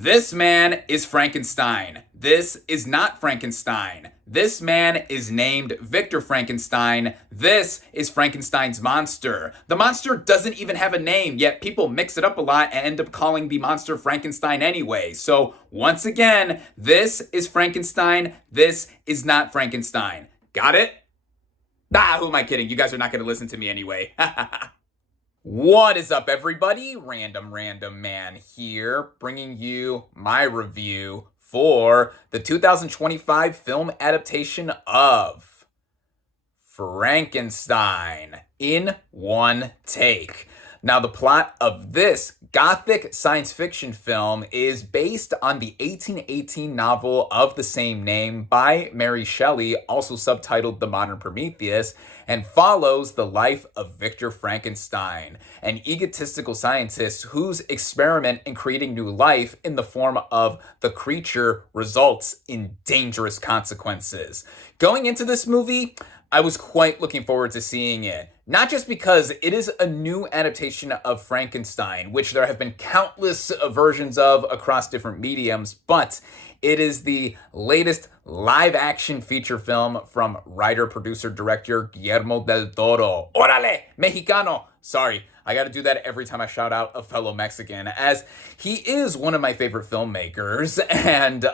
This man is Frankenstein. This is not Frankenstein. This man is named Victor Frankenstein. This is Frankenstein's monster. The monster doesn't even have a name, yet people mix it up a lot and end up calling the monster Frankenstein anyway. So once again, this is Frankenstein. This is not Frankenstein. Got it? Who am I kidding? You guys are not going to listen to me anyway. What is up, everybody? Random Random Man here, bringing you my review for the 2025 film adaptation of Frankenstein in one take. Now, the plot of this gothic science fiction film is based on the 1818 novel of the same name by Mary Shelley, also subtitled The Modern Prometheus, and follows the life of Victor Frankenstein, an egotistical scientist whose experiment in creating new life in the form of the creature results in dangerous consequences. Going into this movie, I was quite looking forward to seeing it. Not just because it is a new adaptation of Frankenstein, which there have been countless versions of across different mediums, but it is the latest live-action feature film from writer, producer, director Guillermo del Toro. Órale, Mexicano! Sorry, I gotta do that every time I shout out a fellow Mexican, as he is one of my favorite filmmakers, and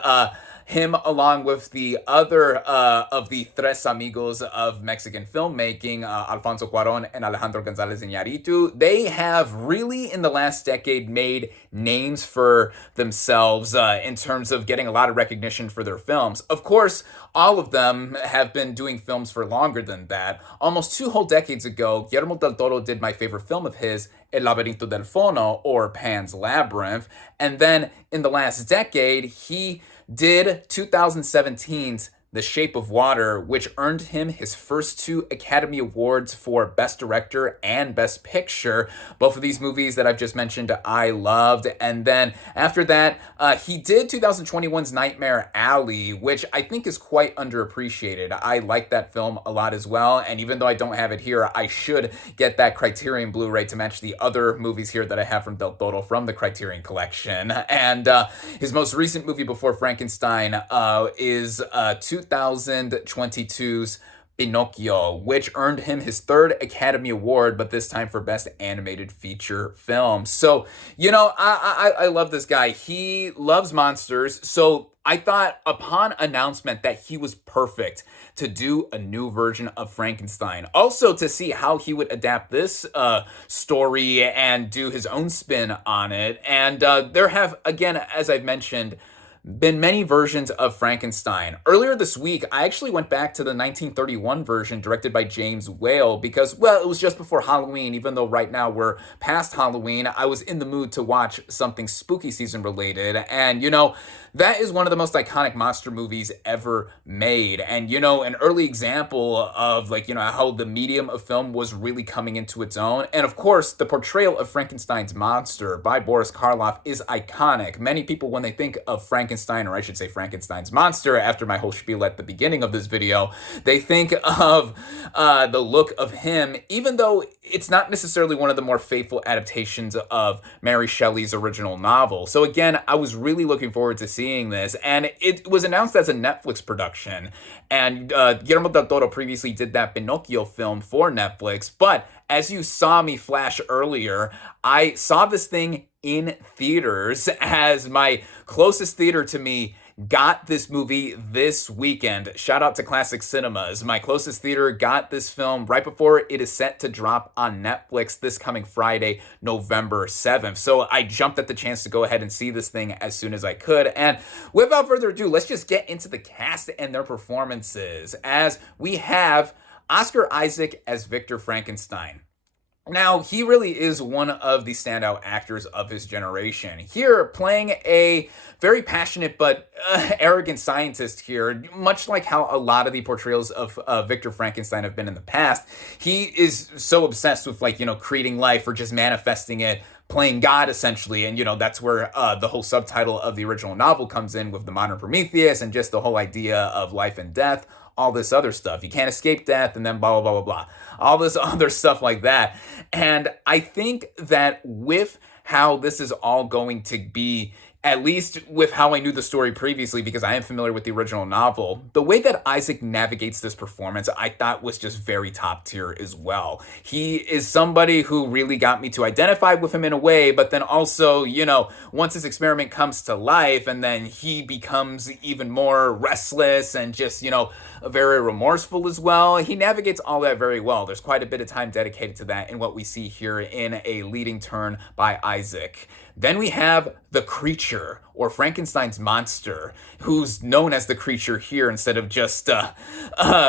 him, along with the other of the tres amigos of Mexican filmmaking, Alfonso Cuarón and Alejandro González Iñárritu, they have really, in the last decade, made names for themselves in terms of getting a lot of recognition for their films. Of course, all of them have been doing films for longer than that. Almost 2 whole decades ago, Guillermo del Toro did my favorite film of his, El Laberinto del Fauno, or Pan's Labyrinth. And then, in the last decade, he did 2017's The Shape of Water, which earned him his first 2 Academy Awards for Best Director and Best Picture. Both of these movies that I've just mentioned, I loved. And then after that, he did 2021's Nightmare Alley, which I think is quite underappreciated. I like that film a lot as well. And even though I don't have it here, I should get that Criterion Blu-ray to match the other movies here that I have from Del Toro from the Criterion Collection. And his most recent movie before Frankenstein is 2022's Pinocchio, which earned him his 3rd Academy Award, but this time for Best Animated Feature Film. So, you know, I love this guy. He loves monsters, so I thought upon announcement that he was perfect to do a new version of Frankenstein. Also to see how he would adapt this story and do his own spin on it. And there have, again, as I've mentioned, been many versions of Frankenstein. Earlier this week, I actually went back to the 1931 version directed by James Whale because, well, it was just before Halloween. Even though right now we're past Halloween, I was in the mood to watch something spooky season related. And, you know, that is one of the most iconic monster movies ever made. And, you know, an early example of, like, you know, how the medium of film was really coming into its own. And, of course, the portrayal of Frankenstein's monster by Boris Karloff is iconic. Many people, when they think of Frankenstein, or I should say Frankenstein's monster, after my whole spiel at the beginning of this video, they think of the look of him, even though it's not necessarily one of the more faithful adaptations of Mary Shelley's original novel. So again, I was really looking forward to seeing this, and it was announced as a Netflix production, and Guillermo del Toro previously did that Pinocchio film for Netflix, but as you saw me flash earlier, I saw this thing in theaters, as my closest theater to me got this movie this weekend. Shout out to Classic Cinemas. My closest theater got this film right before it is set to drop on Netflix this coming Friday, November 7th. So I jumped at the chance to go ahead and see this thing as soon as I could. And without further ado, let's just get into the cast and their performances, as we have Oscar Isaac as Victor Frankenstein. Now, he really is one of the standout actors of his generation. Here, playing a very passionate but arrogant scientist here, much like how a lot of the portrayals of Victor Frankenstein have been in the past. He is so obsessed with, like, you know, creating life or just manifesting it, playing God, essentially. And, you know, that's where the whole subtitle of the original novel comes in with The Modern Prometheus and just the whole idea of life and death, all this other stuff. You can't escape death, and then blah, blah, blah, blah, blah. All this other stuff like that. And I think that with how this is all going to be at least with how I knew the story previously, because I am familiar with the original novel, the way that Isaac navigates this performance, I thought was just very top tier as well. He is somebody who really got me to identify with him in a way, but then also, once his experiment comes to life and then he becomes even more restless and just, very remorseful as well, he navigates all that very well. There's quite a bit of time dedicated to that in what we see here in a leading turn by Isaac. Then we have the creature, or Frankenstein's monster, who's known as the creature here instead of just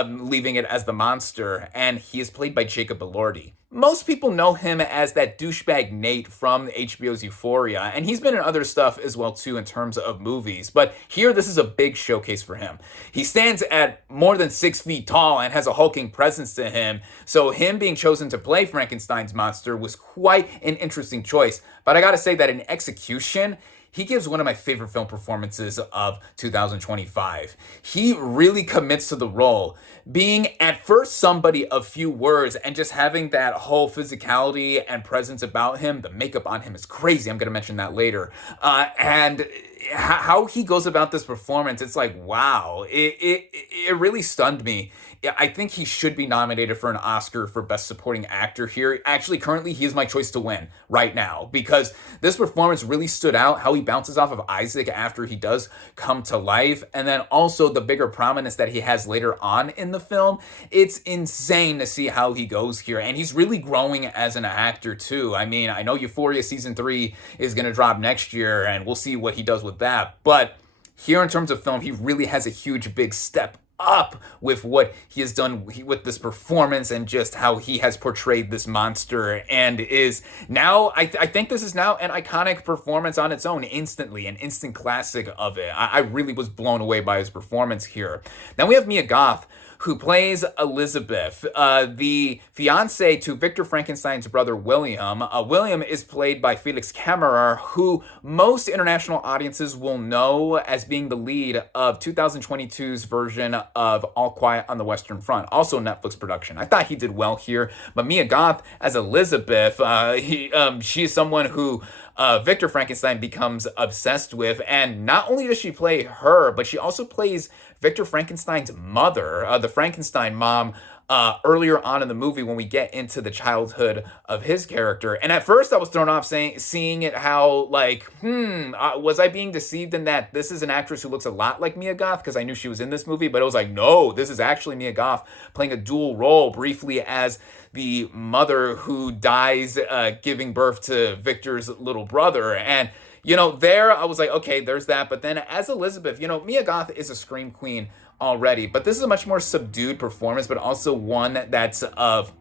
leaving it as the monster, and he is played by Jacob Elordi. Most people know him as that douchebag Nate from HBO's Euphoria, and he's been in other stuff as well too in terms of movies, but here this is a big showcase for him. He stands at more than 6 feet tall and has a hulking presence to him, so him being chosen to play Frankenstein's monster was quite an interesting choice. But I gotta say that in execution, he gives one of my favorite film performances of 2025. He really commits to the role, being at first somebody of few words and just having that whole physicality and presence about him. The makeup on him is crazy. I'm going to mention that later. And how he goes about this performance, it's like, wow, it really stunned me. I think he should be nominated for an Oscar for Best Supporting Actor here. Actually, currently, he is my choice to win right now because this performance really stood out, how he bounces off of Isaac after he does come to life, and then also the bigger prominence that he has later on in the film. It's insane to see how he goes here, and he's really growing as an actor, too. I mean, I know Euphoria Season 3 is going to drop next year, and we'll see what he does with that, but here in terms of film, he really has a huge, big step up with what he has done with this performance and just how he has portrayed this monster, and is now, I think this is now an iconic performance on its own, instantly, an instant classic of it. I really was blown away by his performance here. Then we have Mia Goth, who plays Elizabeth, the fiance to Victor Frankenstein's brother, William. William is played by Felix Kammerer, who most international audiences will know as being the lead of 2022's version of All Quiet on the Western Front, also a Netflix production. I thought he did well here, but Mia Goth as Elizabeth, she is someone who Victor Frankenstein becomes obsessed with, and not only does she play her, but she also plays Victor Frankenstein's mother, the Frankenstein mom, earlier on in the movie when we get into the childhood of his character. And at first I was thrown off seeing it how, like, was I being deceived in that this is an actress who looks a lot like Mia Goth, because I knew she was in this movie, but it was like, no, this is actually Mia Goth playing a dual role briefly as the mother who dies giving birth to Victor's little brother. And there I was like, okay, there's that. But then as Elizabeth, Mia Goth is a scream queen already, but this is a much more subdued performance, but also one that's of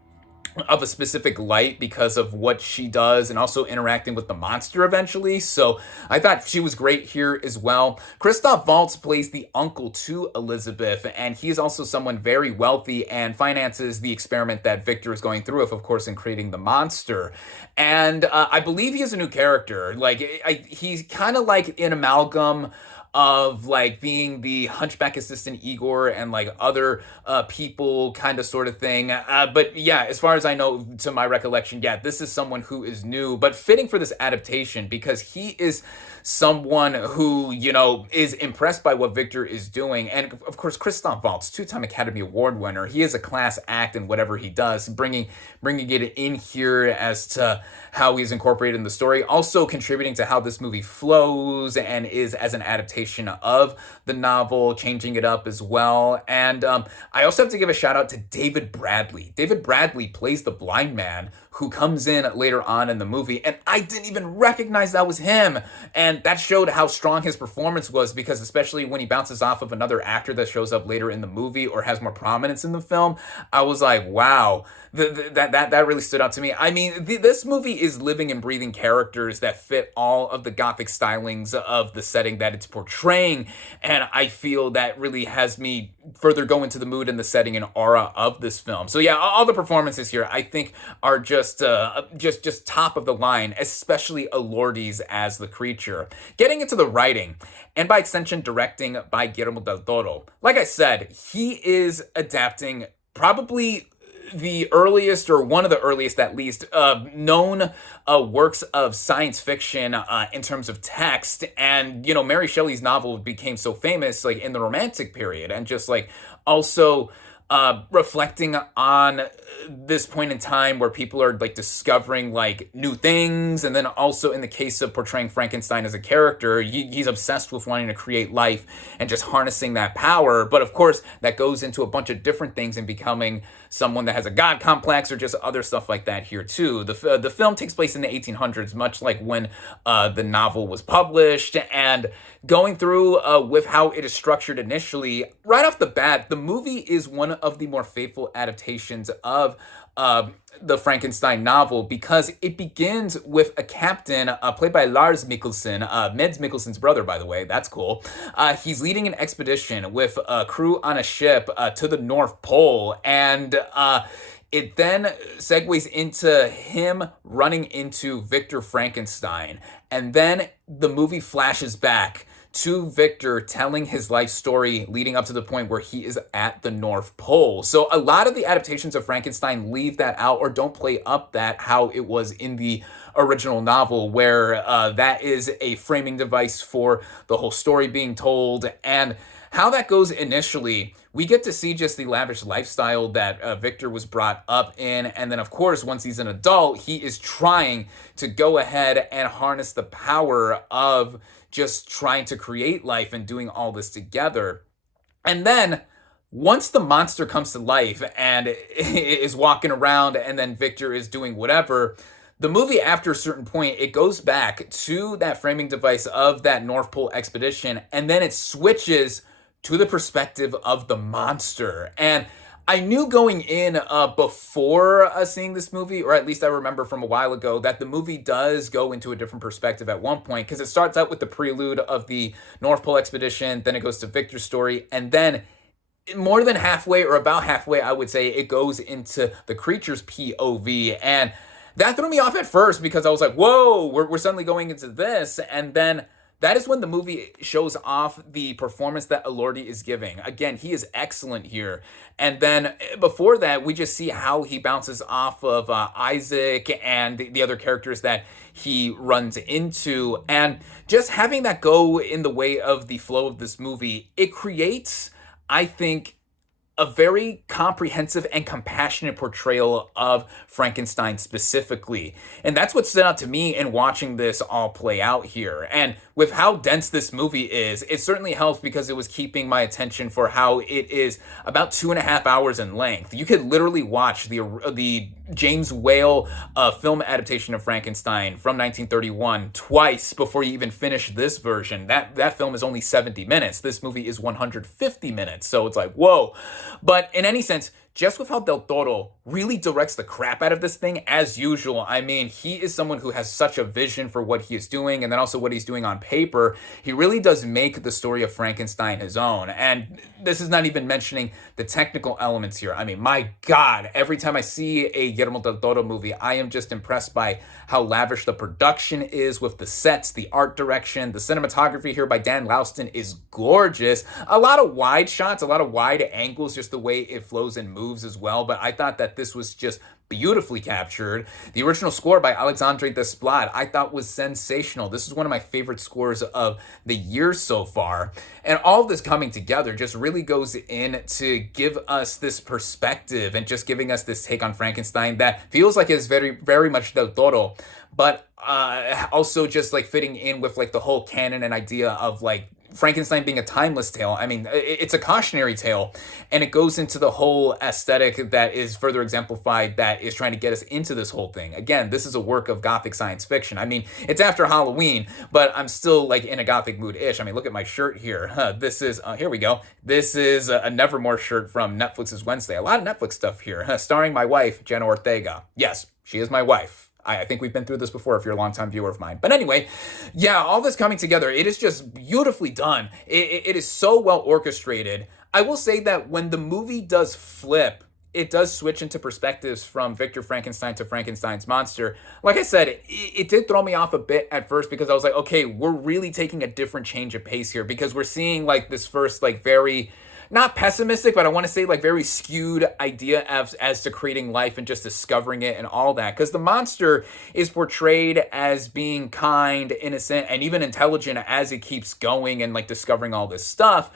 a specific light because of what she does and also interacting with the monster eventually. So I thought she was great here as well. Christoph Waltz plays the uncle to Elizabeth, and he's also someone very wealthy and finances the experiment that Victor is going through, of course, in creating the monster. And I believe he is a new character. Like, he's kind of like an amalgam of like being the hunchback assistant Igor and like other people kind of sort of thing. But yeah, as far as I know, to my recollection, yeah, this is someone who is new, but fitting for this adaptation because he is someone who, is impressed by what Victor is doing. And of course, Christoph Waltz, 2-time Academy Award winner, he is a class act in whatever he does, bringing it in here as to how he's incorporated in the story, also contributing to how this movie flows and is as an adaptation of the novel, changing it up as well. And I also have to give a shout out to David Bradley. David Bradley plays the blind man who comes in later on in the movie, and I didn't even recognize that was him. And that showed how strong his performance was, because especially when he bounces off of another actor that shows up later in the movie or has more prominence in the film, I was like, wow, that really stood out to me. I mean, this movie is living and breathing characters that fit all of the gothic stylings of the setting that it's portraying, and I feel that really has me further go into the mood and the setting and aura of this film. So yeah, all the performances here I think are just top of the line, especially Elordi's as the creature. Getting into the writing, and by extension directing by Guillermo del Toro. Like I said, he is adapting probably the earliest, or one of the earliest at least, known works of science fiction in terms of text. And, Mary Shelley's novel became so famous, like, in the Romantic period, and just, like, also reflecting on this point in time where people are like discovering like new things. And then also in the case of portraying Frankenstein as a character, he's obsessed with wanting to create life and just harnessing that power. But of course, that goes into a bunch of different things and becoming someone that has a god complex or just other stuff like that here too. The film takes place in the 1800s, much like when the novel was published. And going through with how it is structured initially, right off the bat, the movie is one of the more faithful adaptations of the Frankenstein novel, because it begins with a captain played by Lars Mikkelsen, Mads Mikkelsen's brother, by the way. That's cool. He's leading an expedition with a crew on a ship to the North Pole, and it then segues into him running into Victor Frankenstein, and then the movie flashes back to Victor telling his life story leading up to the point where he is at the North Pole. So a lot of the adaptations of Frankenstein leave that out or don't play up that how it was in the original novel, where that is a framing device for the whole story being told. And how that goes initially, we get to see just the lavish lifestyle that Victor was brought up in. And then, of course, once he's an adult, he is trying to go ahead and harness the power of just trying to create life and doing all this together. And then once the monster comes to life and is walking around, and then Victor is doing whatever, the movie, after a certain point, it goes back to that framing device of that North Pole expedition, and then it switches to the perspective of the monster. And I knew going in before seeing this movie, or at least I remember from a while ago, that the movie does go into a different perspective at one point, because it starts out with the prelude of the North Pole expedition, then it goes to Victor's story, and then more than halfway, or about halfway, I would say, it goes into the creature's POV. And that threw me off at first, because I was like, whoa, we're suddenly going into this. And then that is when the movie shows off the performance that Elordi is giving. Again, he is excellent here. And then before that, we just see how he bounces off of Isaac and the other characters that he runs into. And just having that go in the way of the flow of this movie, it creates, I think, a very comprehensive and compassionate portrayal of Frankenstein specifically. And that's what stood out to me in watching this all play out here. And with how dense this movie is, it certainly helps because it was keeping my attention for how it is about 2.5 hours in length. You could literally watch the James Whale film adaptation of Frankenstein from 1931 twice before you even finish this version. That film is only 70 minutes. This movie is 150 minutes. So it's like, whoa. But in any sense, just with how Del Toro really directs the crap out of this thing, as usual. I mean, he is someone who has such a vision for what he is doing, and then also what he's doing on paper. He really does make the story of Frankenstein his own. And this is not even mentioning the technical elements here. I mean, my God, every time I see a Guillermo del Toro movie, I am just impressed by how lavish the production is with the sets, the art direction. The cinematography here by Dan Lauston is gorgeous. A lot of wide shots, a lot of wide angles, just the way it flows and moves as well. But I thought that this was just beautifully captured. The original score by Alexandre Desplat I thought was sensational. This is one of my favorite scores of the year so far. And all of this coming together just really goes in to give us this perspective and just giving us this take on Frankenstein that feels like it's very, very much Del Toro, but also just like fitting in with like the whole canon and idea of like Frankenstein being a timeless tale. I mean, it's a cautionary tale, and it goes into the whole aesthetic that is further exemplified that is trying to get us into this whole thing. Again, this is a work of gothic science fiction. I mean, it's after Halloween, but I'm still like in a gothic mood-ish. I mean, look at my shirt here. This is, here we go. This is a Nevermore shirt from Netflix's Wednesday. A lot of Netflix stuff here, starring my wife, Jenna Ortega. Yes, she is my wife. I think we've been through this before if you're a longtime viewer of mine. But anyway, yeah, all this coming together, it is just beautifully done. It is so well orchestrated. I will say that when the movie does flip, it does switch into perspectives from Victor Frankenstein to Frankenstein's monster. Like I said, it did throw me off a bit at first because I was like, okay, we're really taking a different change of pace here because we're seeing like this first like very not pessimistic, but I want to say like very skewed idea as to creating life and just discovering it and all that. Because the monster is portrayed as being kind, innocent, and even intelligent as it keeps going and like discovering all this stuff.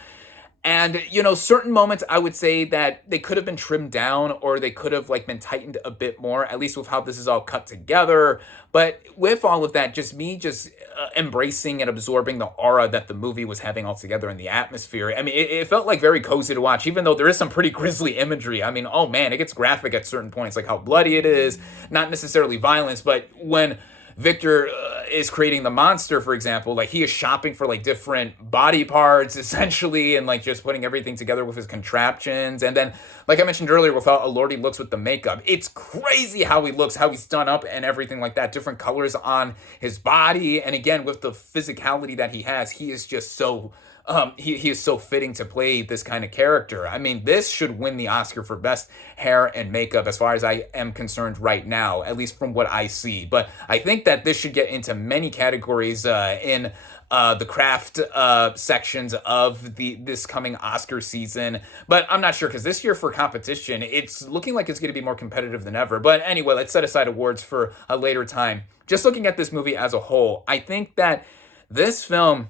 And, certain moments I would say that they could have been trimmed down or they could have like been tightened a bit more, at least with how this is all cut together. But with all of that, just me just embracing and absorbing the aura that the movie was having altogether in the atmosphere. I mean, it felt like very cozy to watch, even though there is some pretty grisly imagery. I mean, oh man, it gets graphic at certain points, like how bloody it is, not necessarily violence, but when Victor is creating the monster, for example, like he is shopping for like different body parts essentially and like just putting everything together with his contraptions. And then, like I mentioned earlier, with how Lordy looks with the makeup, it's crazy how he looks, how he's done up and everything like that, different colors on his body. And again, with the physicality that he has, he is just so he is so fitting to play this kind of character. I mean, this should win the Oscar for best hair and makeup as far as I am concerned right now, at least from what I see. But I think that this should get into many categories in the craft sections of this coming Oscar season. But I'm not sure because this year for competition, it's looking like it's going to be more competitive than ever. But anyway, let's set aside awards for a later time. Just looking at this movie as a whole, I think that this film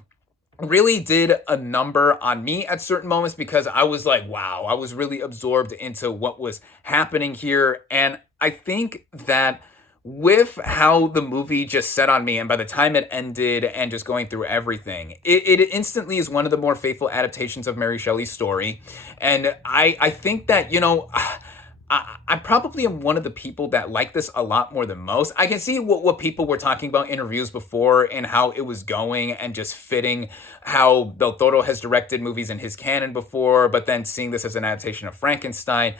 really did a number on me at certain moments because I was like, wow, I was really absorbed into what was happening here. And I think that with how the movie just set on me, and by the time it ended and just going through everything, it instantly is one of the more faithful adaptations of Mary Shelley's story. And I think that, I probably am one of the people that like this a lot more than most. I can see what people were talking about in interviews before and how it was going and just fitting how Del Toro has directed movies in his canon before, but then seeing this as an adaptation of Frankenstein.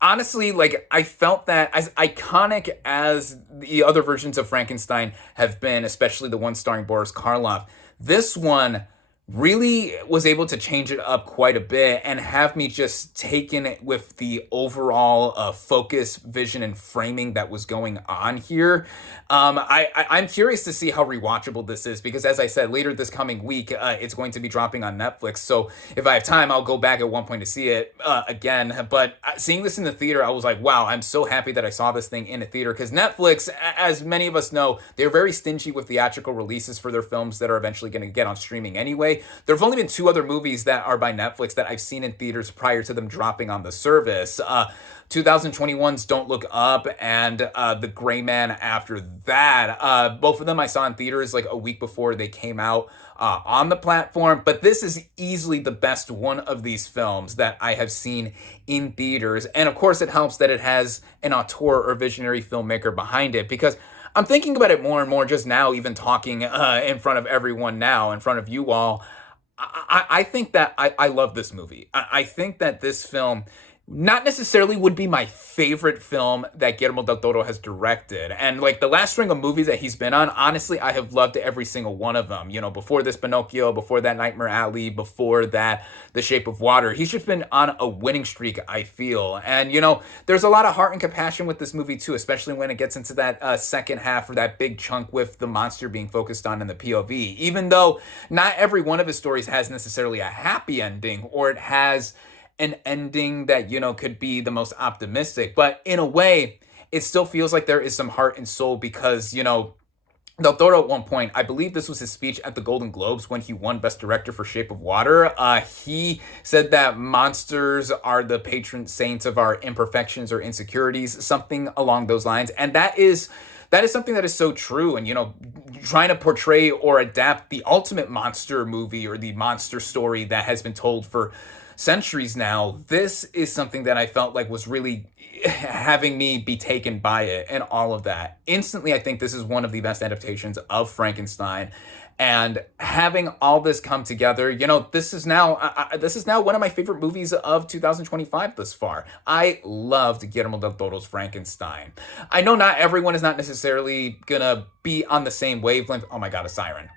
Honestly, like, I felt that as iconic as the other versions of Frankenstein have been, especially the one starring Boris Karloff, this one really was able to change it up quite a bit and have me just taken it with the overall focus, vision, and framing that was going on here. I'm curious to see how rewatchable this is because, as I said, later this coming week, it's going to be dropping on Netflix. So if I have time, I'll go back at one point to see it again. But seeing this in the theater, I was like, wow, I'm so happy that I saw this thing in a theater because Netflix, as many of us know, they're very stingy with theatrical releases for their films that are eventually going to get on streaming anyway. There have only been 2 other movies that are by Netflix that I've seen in theaters prior to them dropping on the service. 2021's Don't Look Up and The Gray Man after that. Both of them I saw in theaters like a week before they came out on the platform. But this is easily the best one of these films that I have seen in theaters. And of course it helps that it has an auteur or visionary filmmaker behind it because I'm thinking about it more and more just now, even talking in front of everyone now, in front of you all. I think that I love this movie. I think that this film not necessarily would be my favorite film that Guillermo del Toro has directed. And like the last string of movies that he's been on, honestly, I have loved every single one of them. Before this Pinocchio, before that Nightmare Alley, before that The Shape of Water. He's just been on a winning streak, I feel. And, there's a lot of heart and compassion with this movie too, especially when it gets into that second half or that big chunk with the monster being focused on in the POV. Even though not every one of his stories has necessarily a happy ending or it has an ending that, could be the most optimistic. But in a way, it still feels like there is some heart and soul because, Del Toro at one point, I believe this was his speech at the Golden Globes when he won Best Director for Shape of Water. He said that monsters are the patron saints of our imperfections or insecurities, something along those lines. And that is something that is so true. And, trying to portray or adapt the ultimate monster movie or the monster story that has been told for centuries now, this is something that I felt like was really having me be taken by it and all of that. Instantly, I think this is one of the best adaptations of Frankenstein. And having all this come together, this is now one of my favorite movies of 2025 thus far. I loved Guillermo del Toro's Frankenstein. I know not everyone is not necessarily gonna be on the same wavelength. Oh my God, a siren.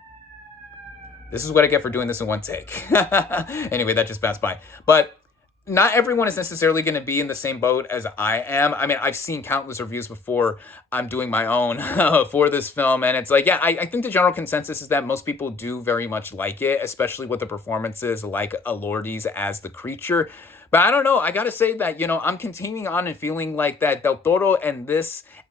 This is what I get for doing this in one take. Anyway, that just passed by. But not everyone is necessarily going to be in the same boat as I am. I mean, I've seen countless reviews before I'm doing my own for this film, and it's like, yeah, I think the general consensus is that most people do very much like it, especially with the performances like Elordi's as the creature. But I don't know. I gotta say that, I'm continuing on and feeling like that Del Toro and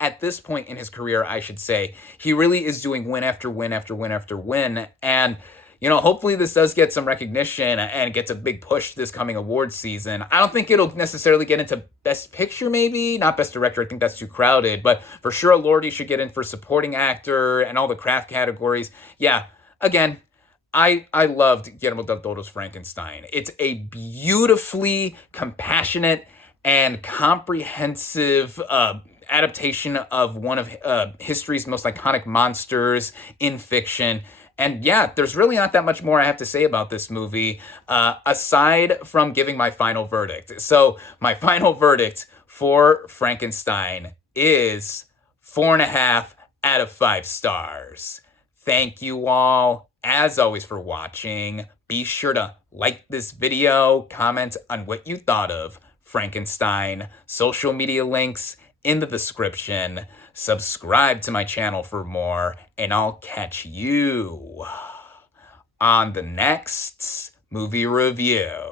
at this point in his career, I should say, he really is doing win after win after win after win. And hopefully this does get some recognition and gets a big push this coming awards season. I don't think it'll necessarily get into Best Picture, maybe not Best Director. I think that's too crowded, but for sure, Lordy should get in for Supporting Actor and all the craft categories. Yeah, again, I loved Guillermo del Toro's Frankenstein. It's a beautifully compassionate and comprehensive adaptation of one of history's most iconic monsters in fiction. And yeah, there's really not that much more I have to say about this movie, aside from giving my final verdict. So, my final verdict for Frankenstein is 4.5 out of 5 stars. Thank you all, as always, for watching. Be sure to like this video, comment on what you thought of Frankenstein, social media links in the description. Subscribe to my channel for more, and I'll catch you on the next movie review.